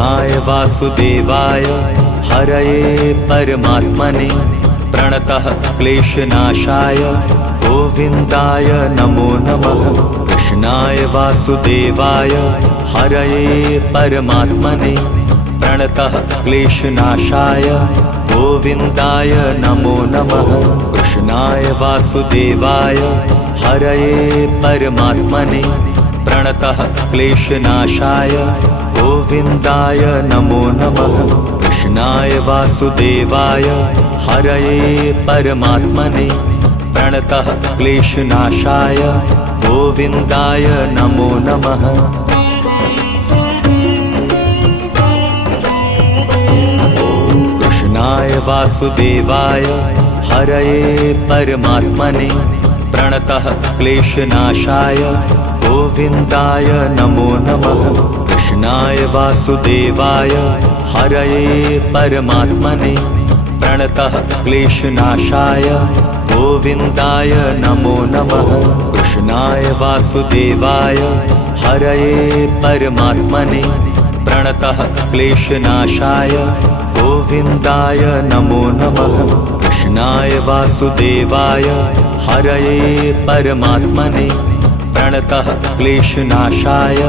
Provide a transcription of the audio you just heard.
कृष्णाय वासुदेवाय हरये परमात्मने प्रणतः क्लेशनाशाय गोविन्दाय नमो नमः। कृष्णाय वासुदेवाय हरये परमात्मने प्रणतः क्लेशनाशाय गोविन्दाय नमो नमः। कृष्णाय वासुदेवाय हरये परमात्मने प्रणतः क्लेशनाशाय गोविन्दाय नमो नमः। कृष्णाय वासुदेवाय हरये परमात्मने प्रणतः क्लेशनाशाय गोविन्दाय नमो नमः। कृष्णाय वासुदेवाय हरये परमात्मने प्रणतः क्लेशनाशाय गोविन्दाय नमो नमः। कृष्णाय वासुदेवाय हरये परमात्मने प्रणतः क्लेशनाशाय गोविन्दाय नमो नमः। कृष्णाय वासुदेवाय हरये परमात्मने प्रणतः क्लेशनाशाय गोविन्दाय नमो नमः। कृष्णाय वासुदेवाय हरये परमात्मने प्रणतः क्लेशनाशाय